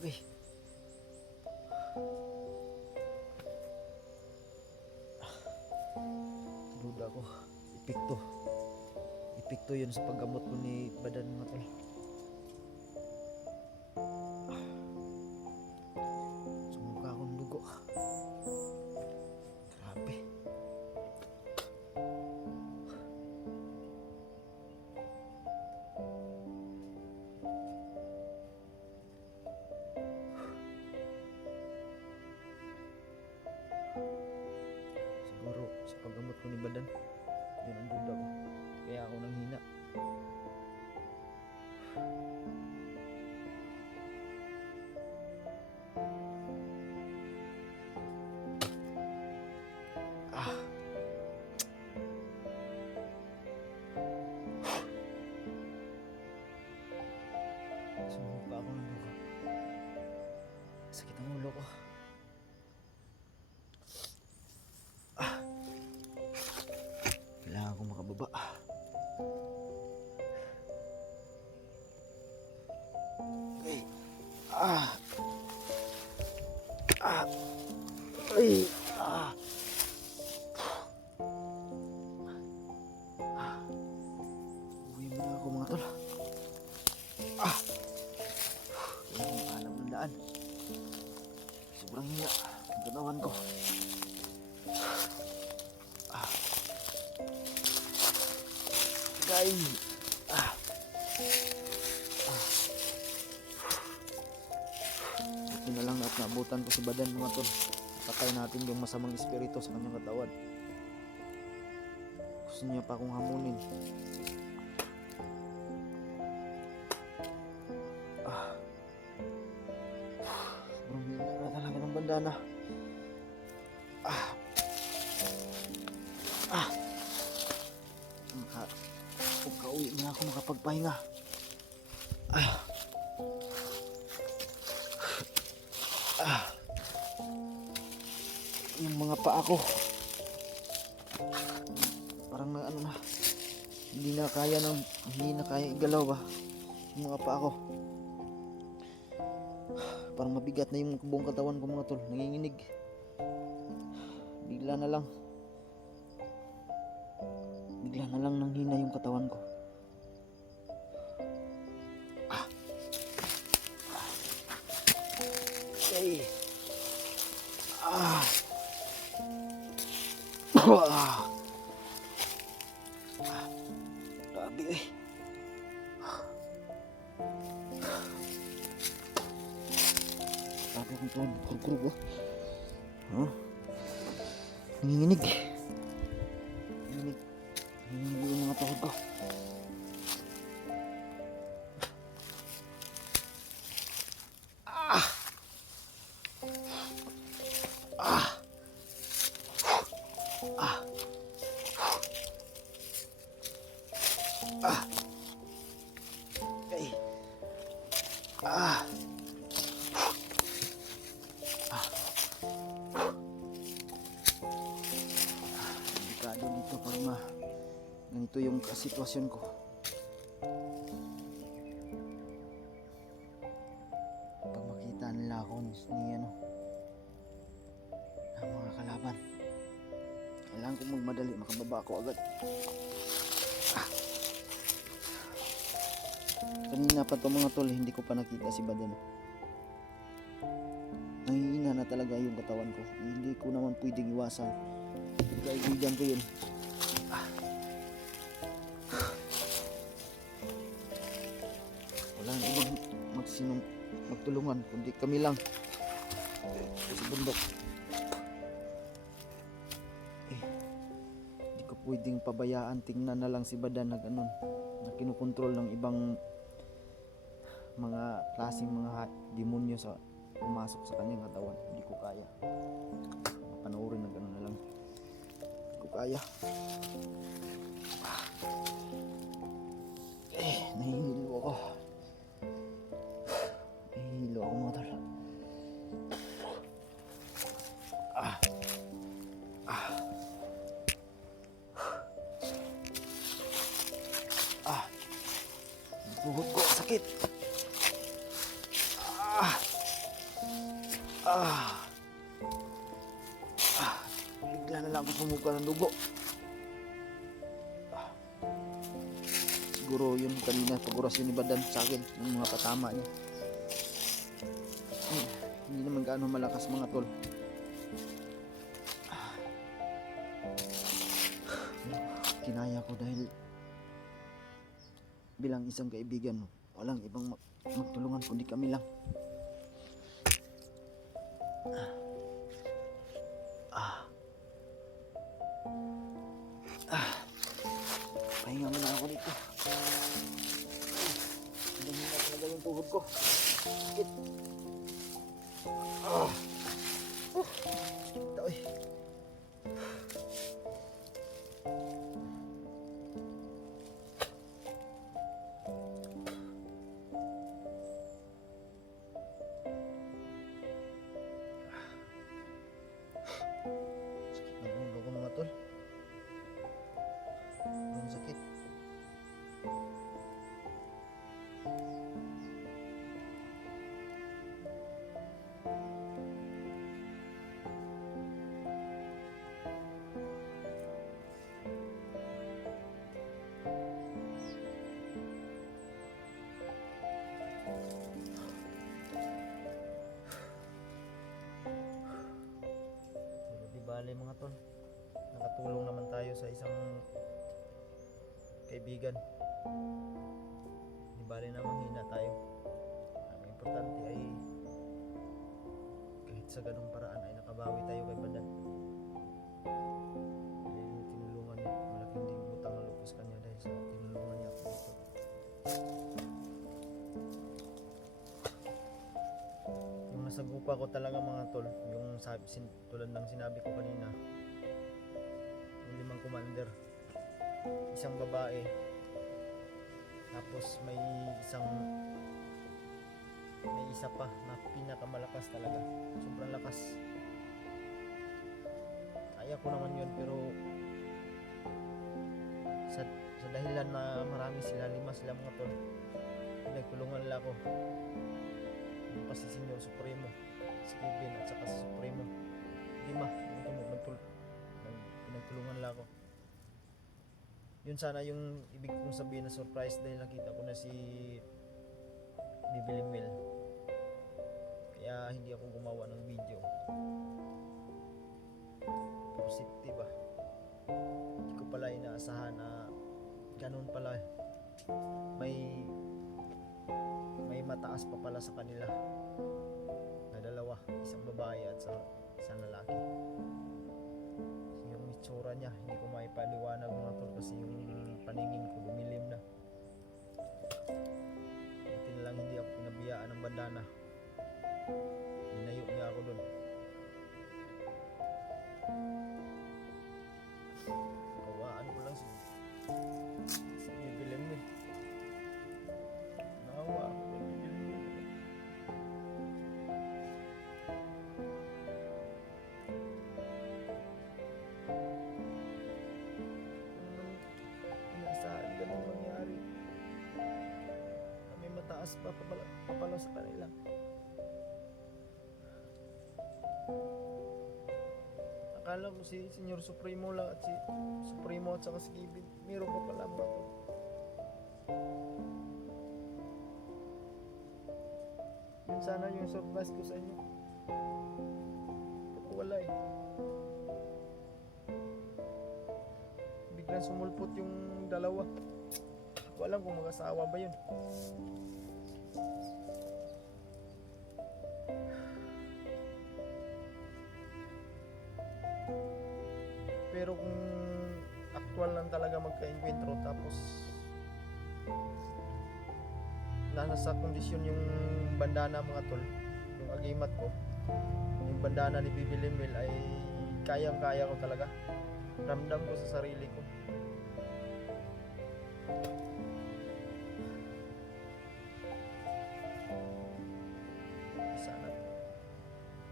Uy. Duda ko. Epekto. Epekto yun sa paggamot ko ni Badan mga tol. Sumuka akong dugo. Grabe. Siguro sa paggamot ko ni Badan, yun ang duda ko. Kaya ako nanghina. Ah. Sumuka ako ng dugo. Sakit ang ulo ko. Kailangan ko makababa. Ay. Ah. Ah. Ay. Ah. Uwi mo na ako mga tol. Ah. Kailangan makahanap ng daan. Sobrang hina ang katawan ko. Guys. Buti na lang at naabutan ko si Badan mga tol. Patay natin yung masamang espiritu sa kanyang katawan. Gusto niya pa akong hamunin. Sobrang hina na talaga ng bandana. Pagka-uwi na ako makapagpahinga. Yung mga paa ko parang na ano na, hindi na kaya igalaw ba yung mga paa ko. Parang mabigat na yung buong katawan ko mga tol. Nanginginig. Bigla na lang nanghina yung katawan ko. Okay. Grabe eh. Grabe akong tuwan. Kurkurug ah. Nanginginig. Nanginginig yung mga tuhod ko. Delikado dito pag ganito yung sitwasyon ko. Pag makita nila ako ng mga kalaban, kailangan kong magmadali, makababa ako agad. Kanina pa to mga tol, hindi ko pa nakita si Badan. Nanghihina na talaga yung katawan ko. Hindi ko naman pwedeng iwasan. Kaibigan ko yun. Wala nang ibang magtulungan kundi kami lang sa bundok. Hindi ko pwedeng pabayaan. Tingnan na lang si Badan na ganun, na kinukontrol ng ibang mga klaseng mga demonyo sa pumasok sa kanyang katawan. Hindi ko kaya panoorin na ganun na lang. Hindi ko kaya. Nahihilo ako. Nahihilo ako mga tol. Buhok ko sakit. pa ng dugo. Siguro yun kanina pag-orasyon ni Badan sa akin, yung mga patama niya. Hindi naman gaano malakas mga tol. Kinaya ko dahil bilang isang kaibigan, walang ibang magtulungan kundi kami lang. Pahinga muna ako dito. Hindi na talaga yung tuhod ko. Sakit. Ito eh. Sakit ng ulo ko mga tol. Ang sakit. Di bale mga tol, nakatulong naman tayo sa isang kaibigan. Di bale na manghina tayo. Ang importante ay kahit sa ganung paraan ay nakabawi tayo kay Badan. Dahil tinulungan niya, malaking ding utang na loob sa kanya dahil sa tinulungan niya ako dito. Yung nasagupa ko talaga mga tol, yung tulad ng sinabi ko kanina, yung 5 commander, isang babae, tapos may isa pa na pinakamalakas talaga, sobrang lakas. Kaya ko naman yun, pero sa dahilan na marami sila, 5 sila mga tol, pinagtulungan nila ako. Yung pa si Senyor Supremo, si Kevin at saka si Supremo, 5 pinagtulungan nila ako. Yun sana yung ibig kong sabihin na surprise, dahil nakita ko na si Bibi Limil, kaya hindi ako gumawa ng video. Positive ba? Hindi ko pala inaasahan na ganun pala, may mataas pa pala sa kanila na 2, isang babae at isang lalaki. Yung itsura niya hindi ko maipaliwanag mga tol, kasi yung paningin ko gumilim na. Buti na lang hindi ako pinabiyaan ng bandana, inayo niya ako dun. Kawaan ko lang si Bibilim eh. Naawa ako kay Bibilim. Inaasahan ganun mangyari, na may mataas pa papala sa kanila. Akala ko si Senyor Supremo lang at si Supremo at saka si Gibid, meron pa pala mga to. Yun sana yung surprise ko sa inyo, pero wala eh. Biglang sumulpot yung 2. Hindi ko alam kung mag-asawa ba yun. Pero kung actual lang talaga magka-encuentro, tapos nasa kondisyon yung bandana mga tol, yung agimat ko, yung bandana ni Bibi Limil, ay kayang-kaya ko talaga. Ramdam ko sa sarili ko. Sana.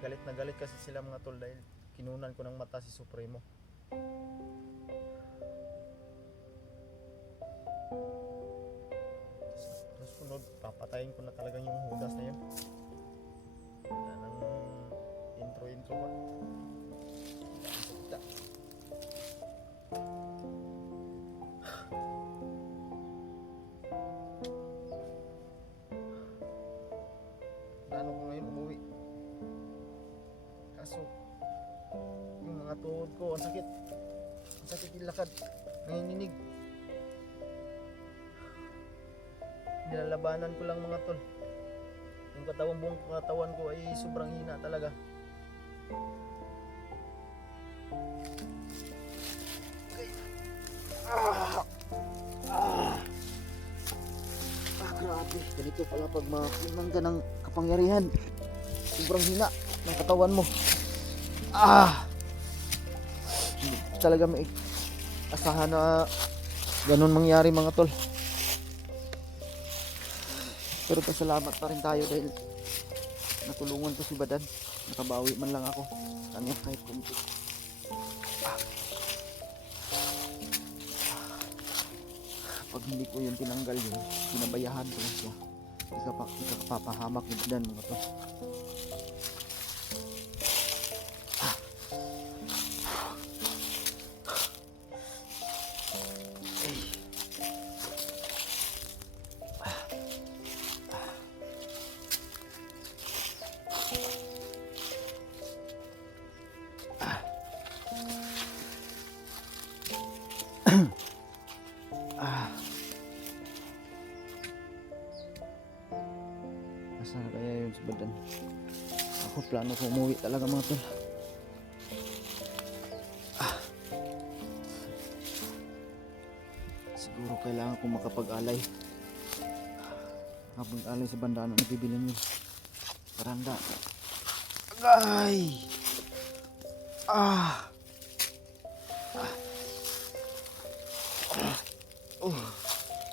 Galit na galit kasi sila mga tol dahil kinunan ko ng mata si Supremo. Tapos sunod, papatayin ko na talaga yung hudas na yun. Wala nang intro pa. Kita. ko, ang sakit. Ang sakit ilakad. Nanginginig. Nilalabanan ko lang mga tol. Yung buong katawan ko ay sobrang hina talaga. Grabe. Ganito pala pag makinan ka ng kapangyarihan. Sobrang hina ng katawan mo. Hindi talaga may asahan na ganun mangyari mga tol. Pero pasalamat pa rin tayo dahil natulungan ko si Badan. Nakabawi man lang ako. Kanya kahit kunti. Pag hindi ko yun tinanggal yun, pinabayahan ko lang siya. Ikapapahamak ni Badan mga tol. Nasaan na kaya yun si Badan? Ako plano ko umuwi talaga mga tol. Siguro kailangan ko makapag-alay. Makapag-alay sa banda na nabibilin yun. Paranda. Agay!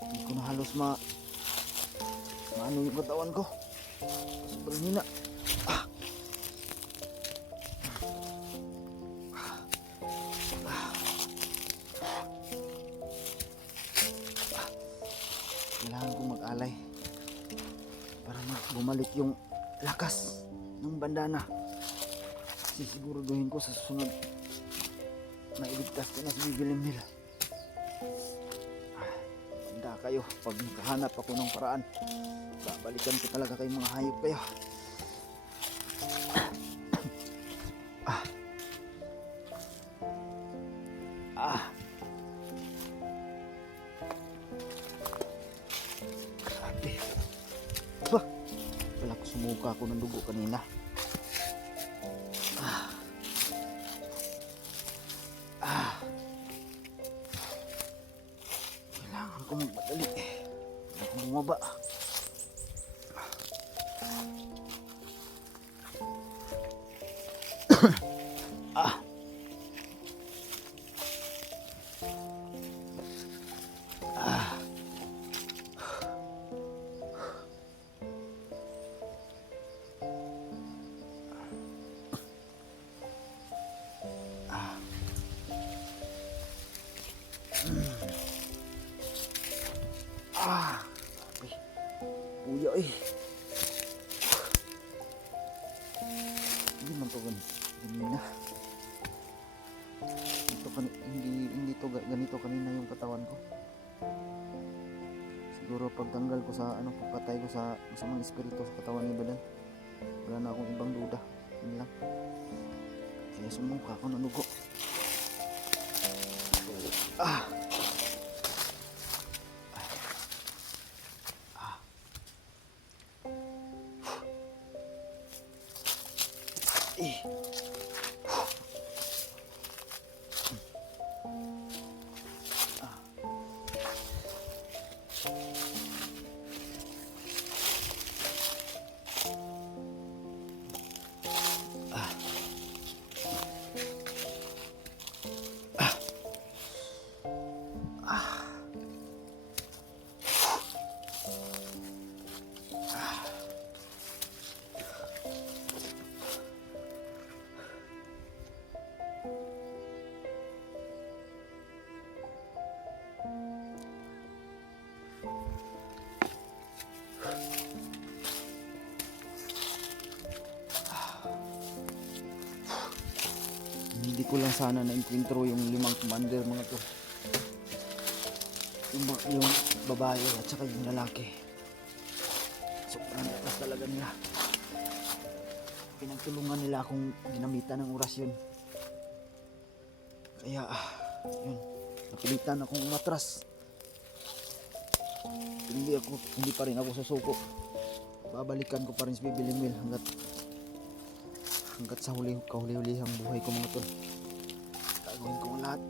Hindi ko na halos maano yung katawan ko. Sobrang hina. Kailangan ko mag-alay para bumalik yung lakas ng bandana. Sisiguraduhin ko sa susunod mailigtas ko na si Bibilim nila. Handa kayo pag nakahanap ako ng paraan. Babalikan ko talaga kayong mga hayop kayo. Grabe. Wala ko sumuka ako ng dugo kanina. Kailangan ko magmadali. Hindi ko bumaba. Uya eh. Hindi man to ganina. Ganito kanina yung katawan ko. Siguro pagtanggal ko sa pagpatay ko sa masamang espiritu sa katawan ni Badan, wala na akong ibang duda. Yun lang. Kaya sumuka ako ng dugo. Hindi ko lang sana na-encuentro yung 5 commander mga to. Yung babae at saka yung lalaki. Sobrang lakas talaga nila. Pinagtulungan nila akong ginamitan ng orasyon. Kaya, yun, napilitan akong umatras. Hindi pa rin ako susuko. Babalikan ko pa rin si Bibiling Will hanggat sa kahuli-hulihang buhay ko mga tol. Gagawin ko ang lahat.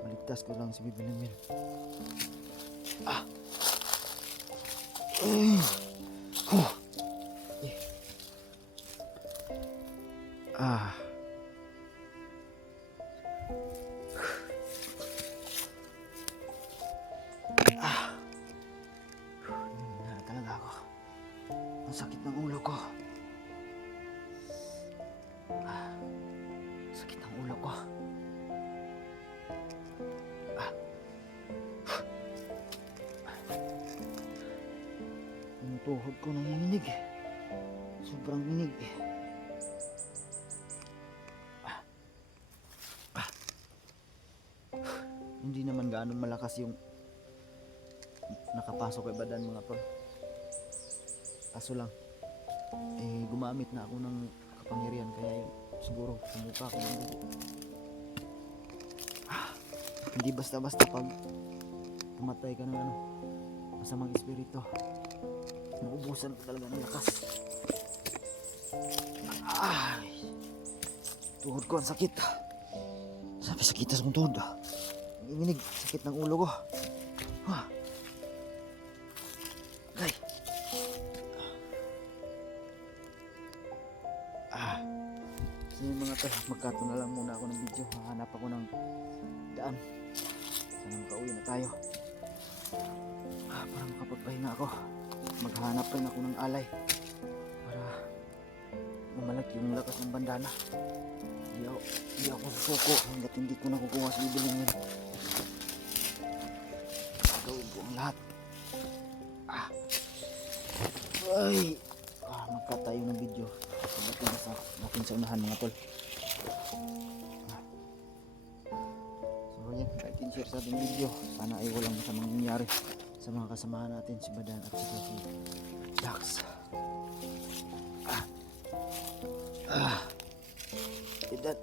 Maligtas ko lang si Bibiling Will. Hina na talaga ako. Ang sakit ng ulo ko. Sakit ng ulo ko. Yung tuhod ko nanginginig. Sobrang inig. Hindi naman gaano malakas yung nakapasok kay badan mga tol. Kaso lang, gumamit na ako ng kapangyarihan kaya yun, siguro sumuka ako ng dugo. Hindi basta-basta pag tumatay ka ng masamang espiritu. Naubusan ko talaga ng lakas. Tuhod ko ang sakit. Sabi sakit sa kong tuhod. Nanginginig, sakit ng ulo ko. Okay. So yung mga tol, magkato na lang muna ako ng video. Hahanap ako ng daan. Sana makauwi na tayo. Para makapagpahinga ako. Maghanap rin ako ng alay para mamalak yung lakas ng bandana. Hindi ako susuko hanggat hindi ko nakukuha sa Bibiling Will. Gagawin ko ang lahat. Magkat tayo ng video. Pagdating natin sa unahan mga tol. So yan, like and share sa ating video. Sana ay walang masamang nangyari sa mga kasamahan natin, si Badan at si Dax. That.